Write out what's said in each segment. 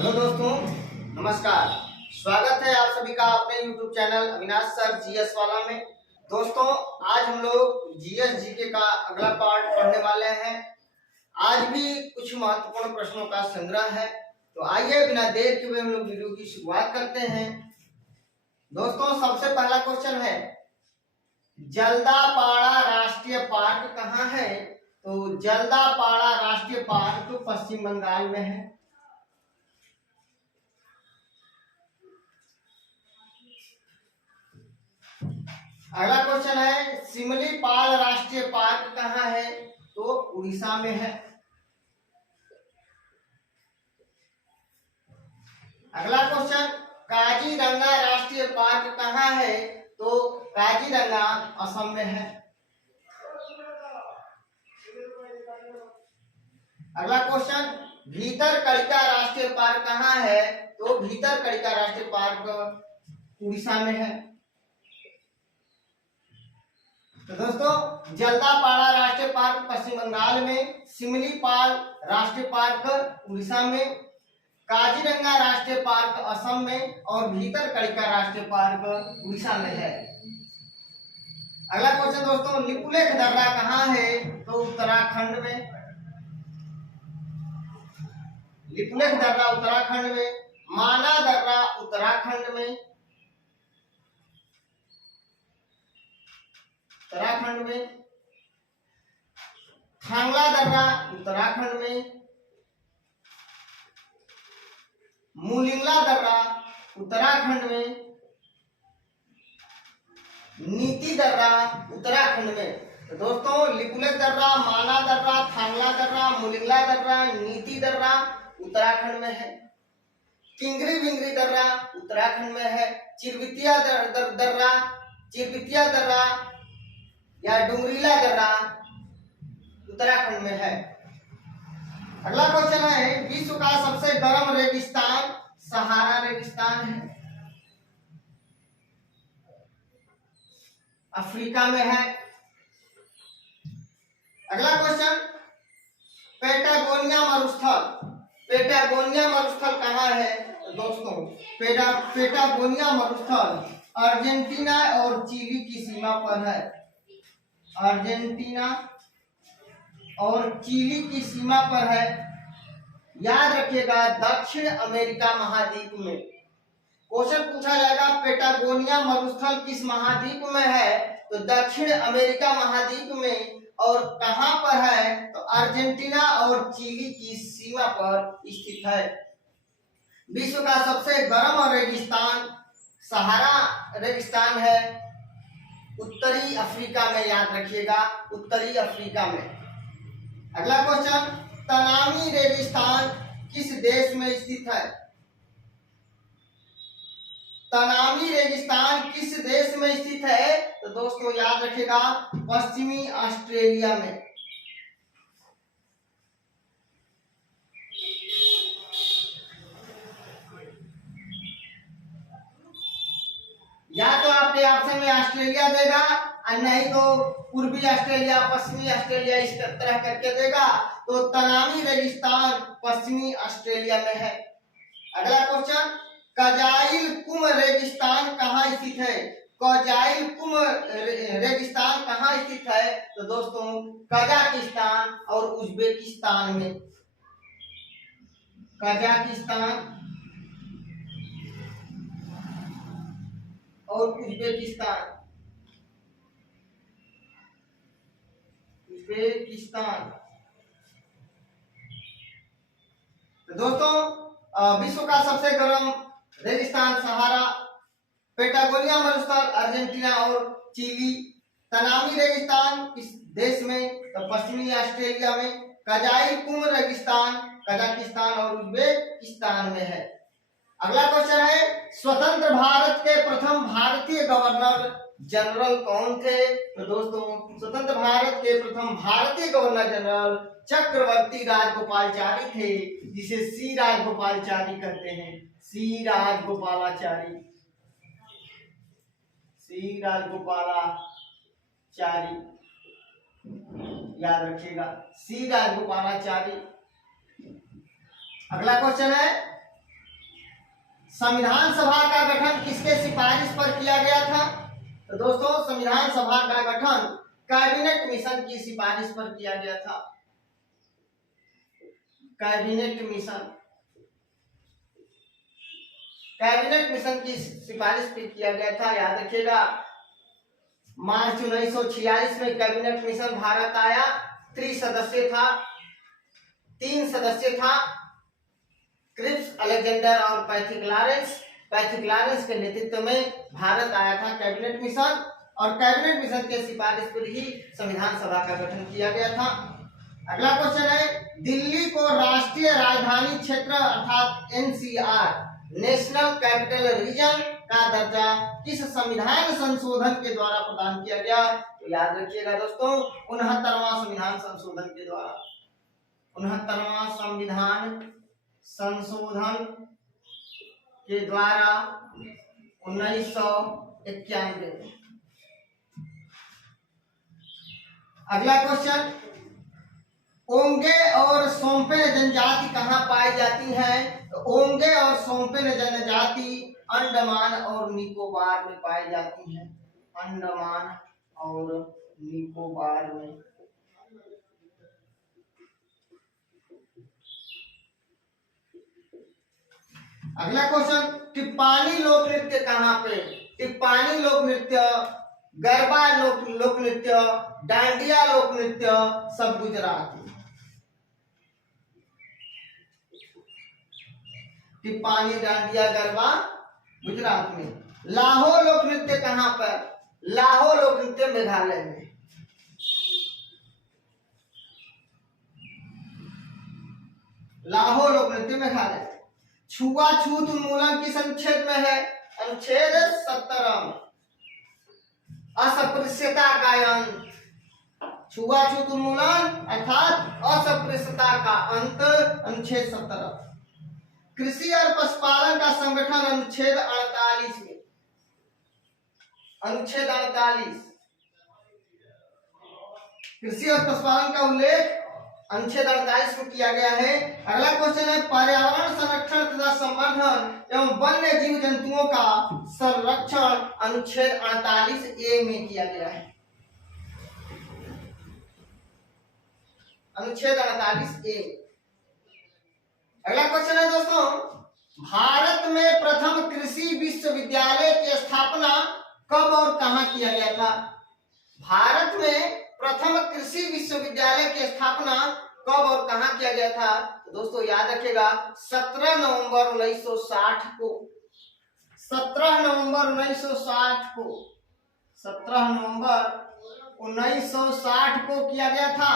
Hello दोस्तों, नमस्कार। स्वागत है आप सभी का अपने YouTube channel Avinash sir GS वाला में। दोस्तों, आज हम लोग जीएस जीके का अगला पार्ट पढ़ने वाले हैं। आज भी कुछ महत्वपूर्ण प्रश्नों का संग्रह है, तो आइए बिना देर के हुए हम लोग वीडियो की शुरुआत करते हैं। दोस्तों, सबसे पहला क्वेश्चन है, जल्दापाड़ा राष्ट्रीय पार्क कहाँ है? तो जल्दापाड़ा राष्ट्रीय पार्क तो पश्चिम बंगाल में है। अगला क्वेश्चन है, सिमलीपाल राष्ट्रीय पार्क कहाँ है? तो उड़ीसा में है। अगला क्वेश्चन, काजीरंगा राष्ट्रीय पार्क कहाँ है? तो काजीरंगा असम में है। अगला क्वेश्चन, भीतरकनिका राष्ट्रीय पार्क कहाँ है? तो भीतरकनिका राष्ट्रीय पार्क उड़ीसा में है। तो दोस्तों, जल्दापाड़ा राष्ट्रीय पार्क पश्चिम बंगाल में, सिमलीपाल राष्ट्रीय पार्क उड़ीसा में, काजीरंगा राष्ट्रीय पार्क असम में और भीतरकनिका राष्ट्रीय पार्क उड़ीसा में है। अगला क्वेश्चन दोस्तों, लिपुलेख दर्रा कहाँ है? तो उत्तराखंड में। लिपुलेख दर्रा उत्तराखंड में, माना दर्रा उत्तराखंड में, खांगला दर्रा उत्तराखंड में, मुलिंगला दर्रा उत्तराखंड में, नीति दर्रा उत्तराखंड में। तो दोस्तों, लिपुलेख दर्रा, माना दर्रा, खांगला दर्रा, मुलिंगला दर्रा, नीति दर्रा उत्तराखंड में है। किंगरी बिंगरी दर्रा उत्तराखंड में है। चिरबितिया दर्रा या डुंगरीला दर्रा उत्तराखंड में है। अगला क्वेश्चन है, विश्व का सबसे गर्म रेगिस्तान सहारा रेगिस्तान है, अफ्रीका में है। अगला क्वेश्चन, पैटागोनिया मरुस्थल कहाँ है? दोस्तों, पैटागोनिया मरुस्थल अर्जेंटीना और चिली की सीमा पर है। अर्जेंटीना और चिली की सीमा पर है। याद रखिएगा, दक्षिण अमेरिका महाद्वीप में। क्वेश्चन पूछा जाएगा, पैटागोनिया मरुस्थल किस महाद्वीप में है? तो दक्षिण अमेरिका महाद्वीप में। और कहां पर है? तो अर्जेंटीना और चिली की सीमा पर स्थित है। विश्व का सबसे गर्म रेगिस्तान सहारा रेगिस्तान है, उत्तरी अफ्रीका में। याद रखिएगा, उत्तरी अफ्रीका में। अगला क्वेश्चन, तनामी रेगिस्तान किस देश में स्थित है? तनामी रेगिस्तान किस देश में स्थित है? तो दोस्तों, याद रखिएगा, पश्चिमी ऑस्ट्रेलिया में। या तो आपके ऑप्शन में ऑस्ट्रेलिया देगा और नहीं तो पूर्वी ऑस्ट्रेलिया, पश्चिमी ऑस्ट्रेलिया, इस तरह करके देगा। तो तनामी रेगिस्तान पश्चिमी ऑस्ट्रेलिया में है। अगला क्वेश्चन, कजाइल कुम रेगिस्तान कहाँ स्थित है? कजाइल कुम रेगिस्तान कहाँ स्थित है? तो दोस्तों, कजाकिस्तान और उज्बेकिस्तान में। कजाकिस्तान और उज्बेकिस्तान। तो दोस्तों, विश्व का सबसे गर्म रेगिस्तान सहारा, पैटागोनिया मरुस्थल अर्जेंटीना और चिली, तनामी रेगिस्तान किस देश में? तो पश्चिमी ऑस्ट्रेलिया में, कजाइल कुम रेगिस्तान कजाकिस्तान और उज्बेकिस्तान में है। अगला क्वेश्चन है, स्वतंत्र भारत के प्रथम भारतीय गवर्नर जनरल कौन थे? तो दोस्तों, स्वतंत्र भारत के प्रथम भारतीय गवर्नर जनरल चक्रवर्ती राजगोपालाचारी थे, जिसे सी राजगोपालाचारी कहते हैं। सी राजगोपालाचारी। याद रखिएगा, सी राजगोपालाचारी। अगला क्वेश्चन है, संविधान सभा का गठन किसके सिफारिश पर किया गया था? तो दोस्तों संविधान सभा का गठन कैबिनेट मिशन की सिफारिश पर किया गया था। कैबिनेट मिशन की सिफारिश पर किया गया था, याद रखिएगा। मार्च 1946 में कैबिनेट मिशन भारत आया। 3 सदस्य था, क्रिप्स, अलेक्जेंडर और पैथिक लॉरेंस के नेतृत्व में भारत आया था कैबिनेट मिशन, और कैबिनेट मिशन के सिफारिश पर ही संविधान सभा का गठन किया गया था। अगला क्वेश्चन है, दिल्ली को राष्ट्रीय राजधानी क्षेत्र अर्थात एनसीआर नेशनल कैपिटल रीजन का दर्जा किस संविधान संशोधन के द्वारा प्रदान किया गया? तो याद रखिएगा दोस्तों 69वां संविधान संशोधन के द्वारा। 69वां संविधान संशोधन के द्वारा 1991 में। अगला क्वेश्चन, ओंगे और सोम्पेन जनजाति कहाँ पाई जाती है? तो ओंगे और सोम्पेन जनजाति अंडमान और निकोबार में पाई जाती हैं। अंडमान और निकोबार में। अगला क्वेश्चन, टिप्पानी लोक नृत्य कहाँ पे? टिप्पानी लोक नृत्य, गरबा लोक नृत्य, डांडिया लोक नृत्य सब गुजरात में। टिप्पानी, डांडिया, गरबा गुजरात में। लाहो लोक नृत्य कहाँ पर? लाहो लोक नृत्य मेघालय में। लाहो लोक नृत्य मेघालय। छुआछूत उन्मूलन किस अनुच्छेद में है? अनुच्छेद 17। अस्पृश्यता का अंत। छुआछूत उन्मूलन अर्थात अस्पृश्यता का अंत अनुच्छेद 17। कृषि और पशुपालन का संगठन अनुच्छेद 48 में। अनुच्छेद 48 कृषि और पशुपालन का उल्लेख अनुच्छेद 48 में किया गया है। अगला क्वेश्चन है, पर्यावरण संरक्षण तथा संवर्धन एवं वन्य जीव जंतुओं का संरक्षण अनुच्छेद 48A में किया गया है। अनुच्छेद 48A। अगला क्वेश्चन है दोस्तों, भारत में प्रथम कृषि विश्वविद्यालय की स्थापना कब और कहां किया गया था? भारत में प्रथम कृषि विश्वविद्यालय की स्थापना कब और कहां किया गया था? तो दोस्तों याद रखिएगा 17 नवंबर 1960 को। 17 नवंबर 1960 को 17 नवंबर 1960 को किया गया था।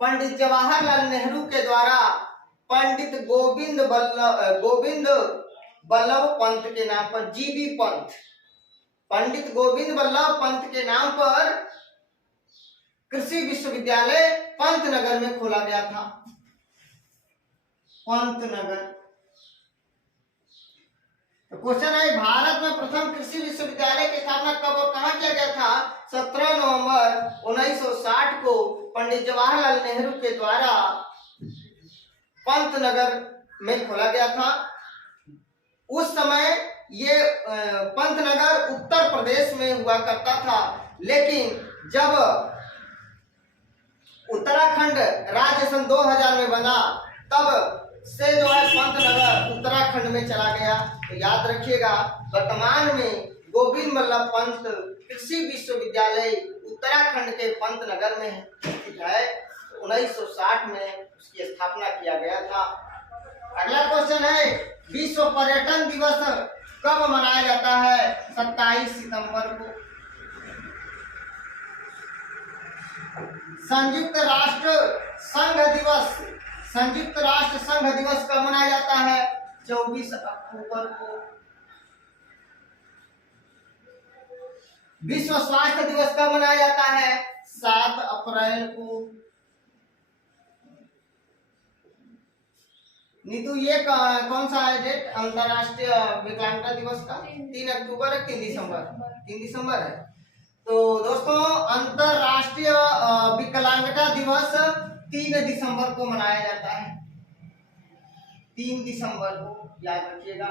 पंडित जवाहरलाल नेहरू के द्वारा पंडित गोविंद बल्लभ पंत के नाम पर, जीबी पंत, पंडित गोविंद बल्लभ पंत के नाम पर कृषि विश्वविद्यालय पंतनगर में खोला गया था। पंतनगर। तो क्वेश्चन है, भारत में प्रथम कृषि विश्वविद्यालय की स्थापना कब और कहां किया गया था? 17 नवंबर 1960 को पंडित जवाहरलाल नेहरू के द्वारा पंतनगर में खोला गया था। उस समय ये पंतनगर उत्तर प्रदेश में हुआ करता था, लेकिन जब उत्तराखंड राज्य सन 2000 में बना तब से जो है पंतनगर उत्तराखंड में चला गया। तो याद रखिएगा वर्तमान में गोविंद बल्लभ पंत कृषि विश्वविद्यालय उत्तराखंड के पंतनगर में स्थित है। 1960 में उसकी स्थापना किया गया था। अगला क्वेश्चन है, विश्व पर्यटन दिवस कब मनाया जाता है? 27 सितंबर को। संयुक्त राष्ट्र संघ दिवस कब मनाया जाता है? 24 अक्टूबर को। विश्व स्वास्थ्य दिवस कब मनाया जाता है? 7 अप्रैल को। नीतू ये कौन सा है डेट अंतरराष्ट्रीय विकलांगता दिवस का? 3 अक्टूबर है, 3 दिसंबर है। तो दोस्तों अंतरराष्ट्रीय विकलांगता दिवस 3 दिसंबर को मनाया जाता है। 3 दिसंबर को याद रखिएगा।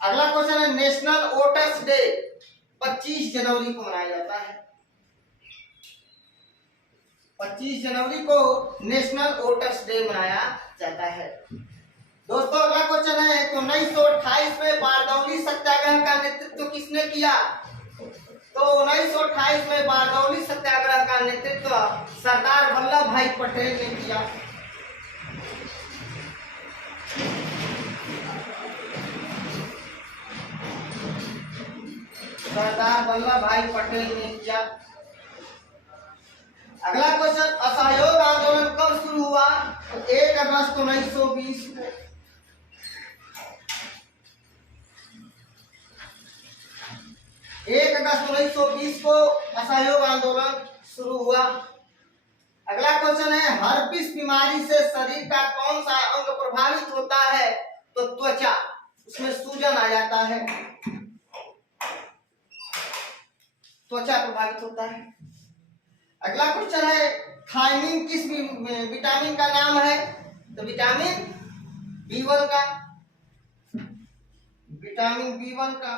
अगला क्वेश्चन है नेशनल वोटर्स डे 25 जनवरी को मनाया जाता है। 25 जनवरी को नेशनल वोटर्स डे मनाया जाता है। दोस्तों अगला क्वेश्चन है कि 1928 में बारदौली सत्याग्रह का नेतृत्व किसने किया? तो 1928 में बारदौली सत्याग्रह का नेतृत्व सरदार वल्लभ भाई पटेल ने किया। सरदार वल्लभ भाई पटेल ने किया। अगला क्वेश्चन असहयोग आंदोलन कब शुरू हुआ? तो 1 अगस्त 1920 को। 1 अगस्त 1920 को असहयोग आंदोलन शुरू हुआ। अगला क्वेश्चन है हर्पिस बीमारी से शरीर का कौन सा अंग प्रभावित होता है? तो त्वचा, उसमें सूजन आ जाता है, त्वचा प्रभावित होता है। अगला क्वेश्चन है थायमिन किस विटामिन का नाम है? तो विटामिन B1 का, विटामिन B1 का।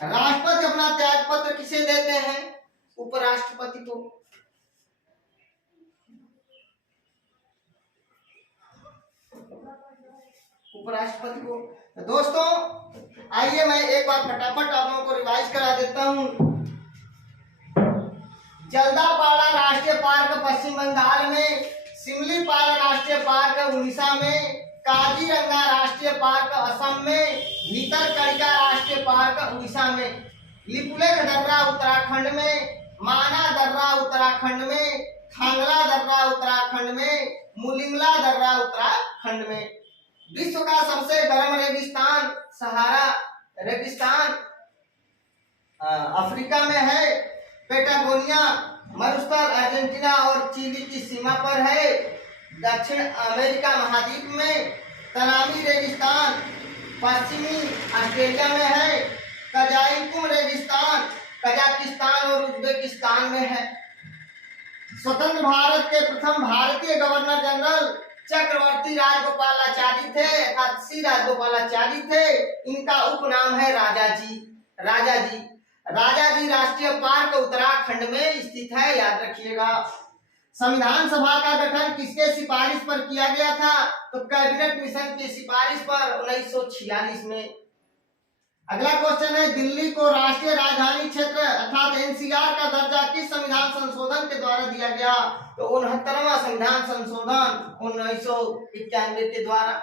राष्ट्रपति अपना त्याग पत्र किसे देते हैं? उपराष्ट्रपति को। उपराष्ट्रपति को। दोस्तों आइए मैं एक बार फटाफट आप लोगों को रिवाइज करा देता हूँ। जल्दापाड़ा राष्ट्रीय पार्क पश्चिम बंगाल में, सिमलीपाल राष्ट्रीय पार्क उड़ीसा में, काजीरंगा राष्ट्रीय पार्क असम में, भीतरकनिका राष्ट्रीय पार्क उड़ीसा में, लिपुलेख दर्रा उत्तराखंड में, माना दर्रा उत्तराखंड में, खांगला दर्रा उत्तराखंड में, मुलिंगला दर्रा उत्तराखंड में। विश्व का सबसे गर्म रेगिस्तान सहारा रेगिस्तान अफ्रीका में है। पेटागोनिया मरुस्थल अर्जेंटीना और चिली की सीमा पर है। दक्षिण अमेरिका महाद्वीप में तनामी रेगिस्तान पश्चिमी ऑस्ट्रेलिया में है। कजाईकुम रेगिस्तान कजाकिस्तान और उज्बेकिस्तान में है। स्वतंत्र भारत के प्रथम भारतीय गवर्नर जनरल चक्रवर्ती राजगोपालाचारी थे अर्थात श्री राजगोपालाचारी थे। इनका उपनाम है राजाजी। राजाजी राजाजी राष्ट्रीय पार्क उत्तराखंड में स्थित है, याद रखिएगा। संविधान सभा का गठन किसके सिफारिश पर किया गया था? तो कैबिनेट मिशन की सिफारिश पर 1946 में। अगला क्वेश्चन है दिल्ली को राष्ट्रीय राजधानी क्षेत्र अर्थात एनसीआर का दर्जा किस संविधान संशोधन के द्वारा दिया गया? तो 69वां संविधान संशोधन 1991 के द्वारा।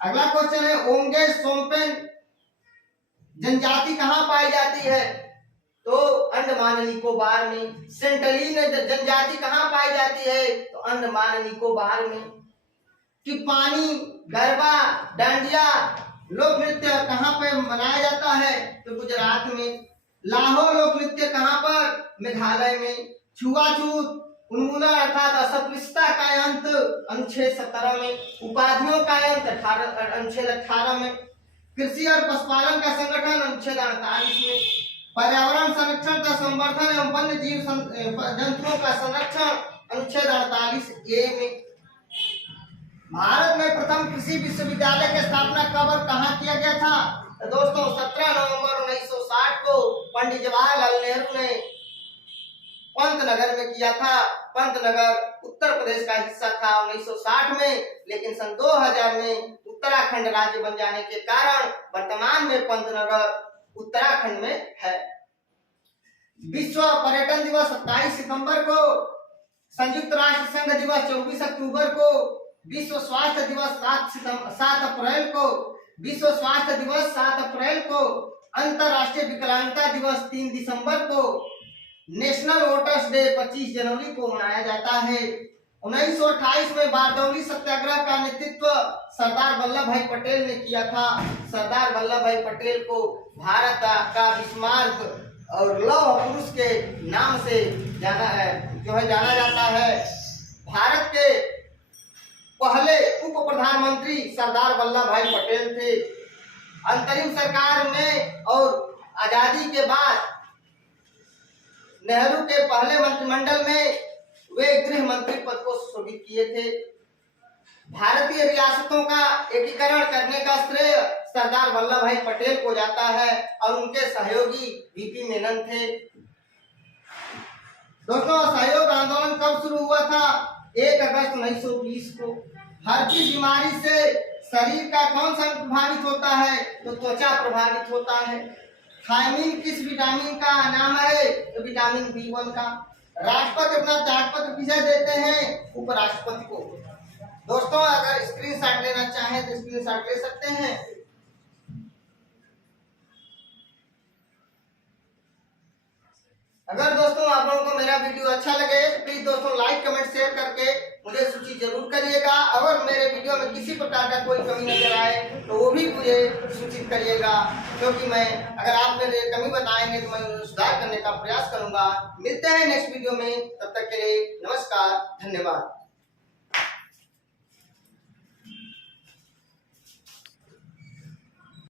अगला क्वेश्चन है ओंगे सोमपेन जनजाति कहाँ पाई जाती है? तो अंडमान निकोबार में। सेंटलीन जनजाति कहाँ पाई जाती है? तो अंडमान निकोबार में। टिप्पानी गरबा डांडिया लोक नृत्य कहाँ पे मनाया जाता है? तो गुजरात में। लाहौर लोक नृत्य कहाँ पर? मेघालय में। छुआछूत उन्मूलन अर्थात अस्पृश्यता का अंत अनुच्छेद 17 में। उपाधियों का अंत अनुच्छेद 18 में। कृषि और पशुपालन का संगठन अनुच्छेद 48 में। पर्यावरण संरक्षण का संवर्धन एवं वन्य जीव जंतुओं का संरक्षण अनुच्छेद 48A में। भारत में प्रथम कृषि विश्वविद्यालय की स्थापना कब और कहाँ किया गया था? तो दोस्तों 17 नवंबर 1960 को पंडित जवाहरलाल नेहरू ने पंतनगर में किया था। पंतनगर उत्तर प्रदेश का हिस्सा था 1960 में, लेकिन सन 2000 में उत्तराखंड राज्य बन जाने के कारण वर्तमान में पंतनगर उत्तराखंड में है। विश्व पर्यटन दिवस 27 सितंबर को, संयुक्त राष्ट्र संघ दिवस 24 अक्टूबर को, विश्व स्वास्थ्य दिवस 7 अप्रैल को, विश्व स्वास्थ्य दिवस 7 अप्रैल को, अंतरराष्ट्रीय विकलांगता दिवस 3 दिसंबर को, नेशनल वोटर्स डे 25 जनवरी को मनाया जाता है। 1928 में बारदौली सत्याग्रह का नेतृत्व सरदार वल्लभ भाई पटेल ने किया था। सरदार वल्लभ भाई पटेल को भारत का बिस्मार्क और लौह पुरुष के नाम से जाना जाता है। भारत के पहले उप प्रधानमंत्री सरदार वल्लभ भाई पटेल थे। अंतरिम सरकार में और आजादी के बाद नेहरू के पहले मंत्रिमंडल में वे गृह मंत्री पद को सुशोभित किए थे। भारतीय रियासतों का एकीकरण करने का श्रेय सरदार वल्लभ भाई पटेल को जाता है और उनके सहयोगी वीपी मेनन थे। दोस्तों, असहयोग आंदोलन कब शुरू हुआ था? 1 अगस्त 1920 को। हर की बीमारी से शरीर का कौन सा प्रभावित होता है? तो त्वचा प्रभावित होता है। थायमीन किस विटामिन का नाम है? तो विटामिन B1 का। राष्ट्रपति अपना त्यागपत्र किसे देते हैं? उपराष्ट्रपति को। दोस्तों, अगर स्क्रीनशॉट लेना चाहें तो स्क्रीनशॉट ले सकते हैं। अगर दोस्तों आप लोगों को मेरा वीडियो अच्छा लगे तो प्लीज दोस्तों लाइक कमेंट शेयर करके मुझे सूचित जरूर करिएगा। और मेरे वीडियो में किसी प्रकार का कोई कमी नजर आए तो वो भी मुझे सूचित करिएगा, क्योंकि मैं अगर आप मेरे कमी बताएंगे तो मैं सुधार करने का प्रयास करूंगा। मिलते हैं नेक्स्ट वीडियो में, तब तक के लिए नमस्कार, धन्यवाद।